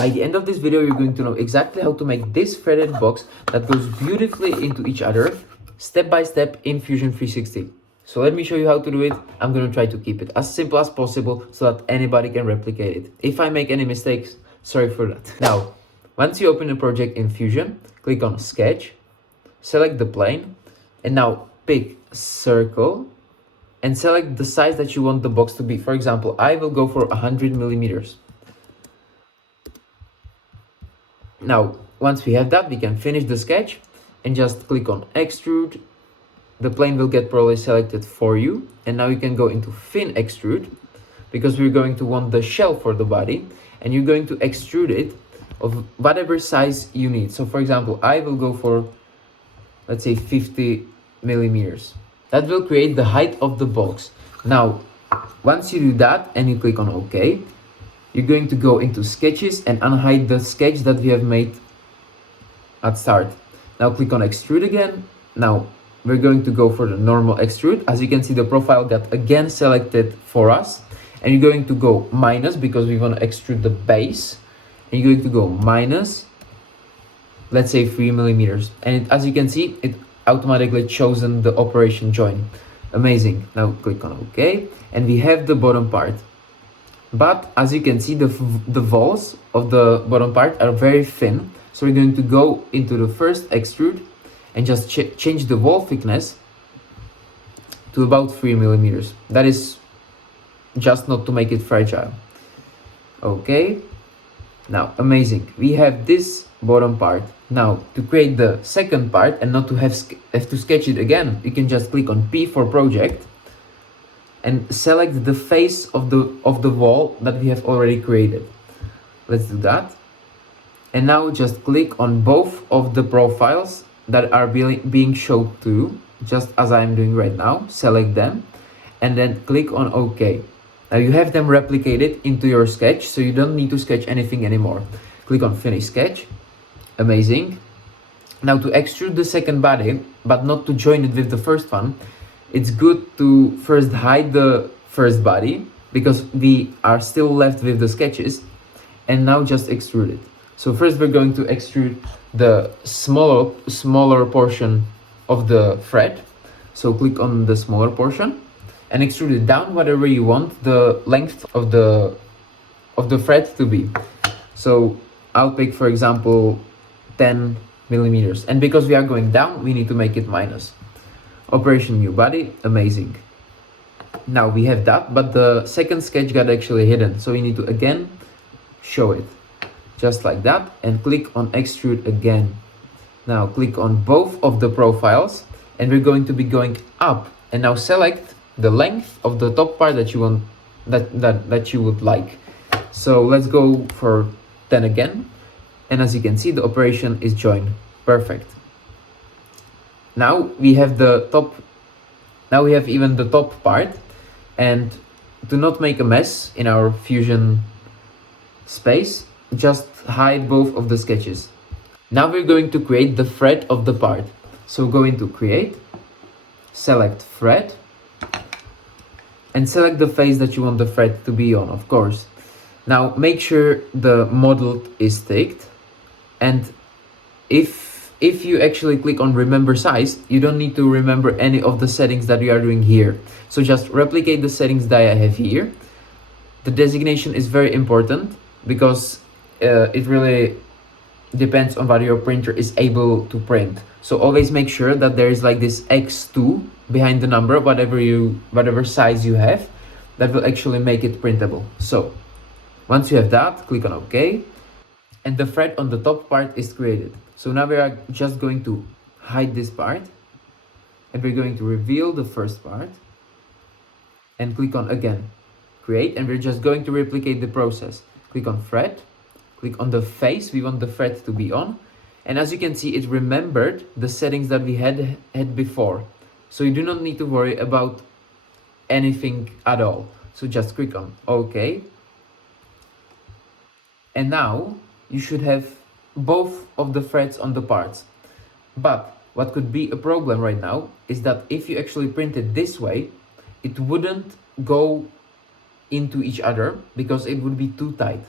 By the end of this video, you're going to know exactly how to make this threaded box that goes beautifully into each other, step by step in Fusion 360. So let me show you how to do it. I'm going to try to keep it as simple as possible so that anybody can replicate it. If I make any mistakes, sorry for that. Now, once you open a project in Fusion, click on Sketch, select the plane, and now pick Circle, and select the size that you want the box to be. For example, I will go for 100 millimeters. Now, once we have that, we can finish the sketch and just click on Extrude. The plane will get probably selected for you. And now you can go into Thin Extrude, because we're going to want the shell for the body. And you're going to extrude it of whatever size you need. So for example, I will go for, let's say, 50 millimeters. That will create the height of the box. Now, once you do that and you click on OK, you're going to go into sketches and unhide the sketch that we have made at start. Now click on extrude again. Now we're going to go for the normal extrude. As you can see, the profile got again selected for us. And you're going to go minus because we want to extrude the base. And you're going to go minus, let's say 3 millimeters. And as you can see, it automatically chosen the operation join. Amazing. Now click on OK. And we have the bottom part. But as you can see, the walls of the bottom part are very thin. So we're going to go into the first extrude and just change the wall thickness to about 3 millimeters. That is just not to make it fragile. Okay. Now, amazing. We have this bottom part. Now, to create the second part and not to have to sketch it again, you can just click on P for project and select the face of the wall that we have already created. Let's do that. And now just click on both of the profiles that are being showed to you, just as I'm doing right now. Select them and then click on OK. Now you have them replicated into your sketch, so you don't need to sketch anything anymore. Click on Finish Sketch. Amazing. Now to extrude the second body, but not to join it with the first one, it's good to first hide the first body because we are still left with the sketches, and now just extrude it. So first we're going to extrude the smaller portion of the thread. So click on the smaller portion and extrude it down whatever you want the length of the thread to be. So I'll pick, for example, 10 millimeters. And because we are going down, we need to make it minus. Operation new body. Amazing. Now we have that, but the second sketch got actually hidden. So we need to again show it. Just like that, and click on extrude again. Now click on both of the profiles and we're going to be going up, and now select the length of the top part that you want, that you would like. So let's go for 10 again, and as you can see, the operation is joined. Perfect. Now we have the top, now we have even the top part, and to not make a mess in our Fusion space, just hide both of the sketches. Now we're going to create the thread of the part. So go into Create, select Thread, and select the face that you want the thread to be on, of course. Now make sure the model is ticked, and if you actually click on Remember Size, you don't need to remember any of the settings that we are doing here. So just replicate the settings that I have here. The designation is very important because it really depends on what your printer is able to print. So always make sure that there is like this X2 behind the number, whatever size you have, that will actually make it printable. So once you have that, click on OK, and the thread on the top part is created. So now we are just going to hide this part, and we're going to reveal the first part and click on again Create, and we're just going to replicate the process. Click on Thread, click on the face we want the thread to be on, and as you can see, it remembered the settings that we had before. So you do not need to worry about anything at all. So just click on OK, and now you should have both of the threads on the parts. But what could be a problem right now is that if you actually print it this way, it wouldn't go into each other because it would be too tight.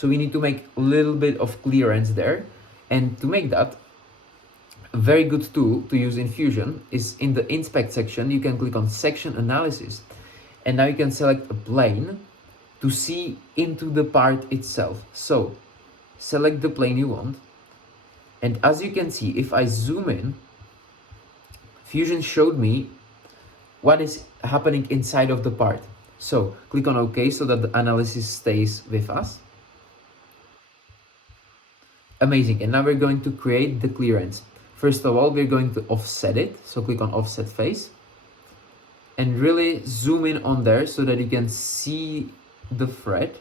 So we need to make a little bit of clearance there. And to make that, a very good tool to use in Fusion is in the inspect section. You can click on section analysis, and now you can select a plane to see into the part itself. So select the plane you want, and as you can see, if I zoom in, Fusion showed me what is happening inside of the part. So click on OK so that the analysis stays with us. Amazing. And now we're going to create the clearance. First of all, we're going to offset it. So click on offset face and really zoom in on there so that you can see the thread.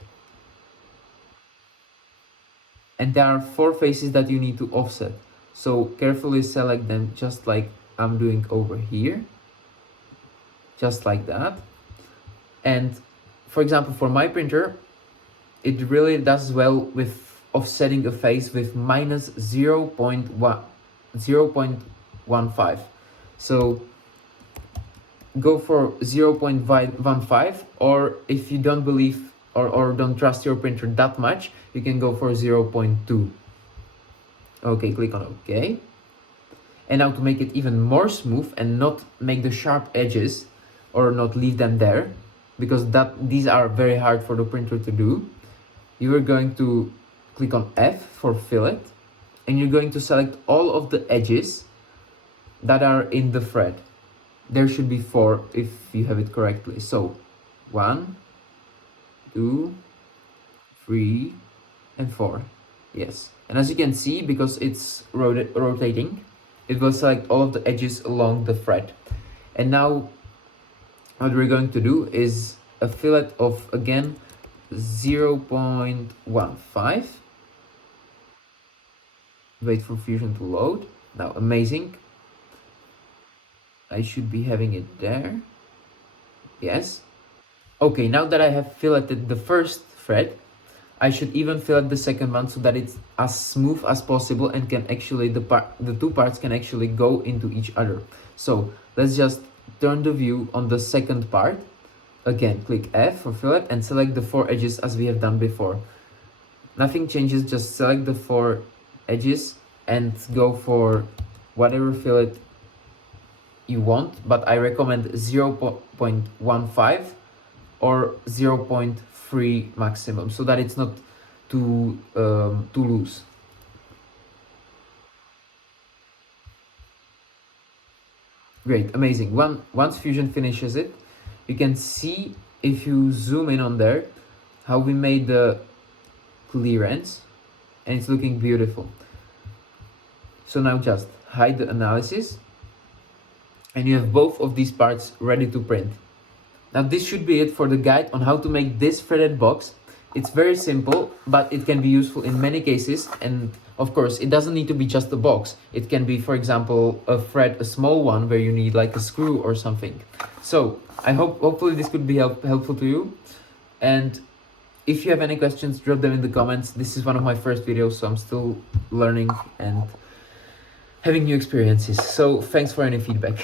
And there are 4 faces that you need to offset. So carefully select them just like I'm doing over here. Just like that. And for example, for my printer, it really does well with offsetting a face with minus 0.15. So go for 0.15, or if you don't believe or don't trust your printer that much, you can go for 0.2. Okay, click on OK. And now to make it even more smooth and not make the sharp edges or not leave them there, because these are very hard for the printer to do, you are going to click on F for fillet, and you're going to select all of the edges that are in the thread. There should be 4 if you have it correctly. So 1, 2, 3, and 4. Yes. And as you can see, because it's rotating, it will select all of the edges along the thread. And now what we're going to do is a fillet of, again, 0.15. Wait for Fusion to load. Now, amazing. I should be having it there. Yes. Okay, now that I have filleted the first thread, I should even fillet the second one so that it's as smooth as possible and can actually, the 2 parts can actually go into each other. So let's just turn the view on the second part. Again, click F for fillet and select the 4 edges as we have done before. Nothing changes, just select the 4 edges and go for whatever fillet you want, but I recommend 0.15 or 0.3 maximum, so that it's not too loose. Great, amazing. Once Fusion finishes it, you can see, if you zoom in on there, how we made the clearance, and it's looking beautiful. So now just hide the analysis, and you have both of these parts ready to print. Now this should be it for the guide on how to make this threaded box. It's very simple, but it can be useful in many cases. And of course, it doesn't need to be just a box. It can be, for example, a thread, a small one where you need like a screw or something. So I hopefully this could be helpful to you. And if you have any questions, drop them in the comments. This is one of my first videos, so I'm still learning and having new experiences. So thanks for any feedback.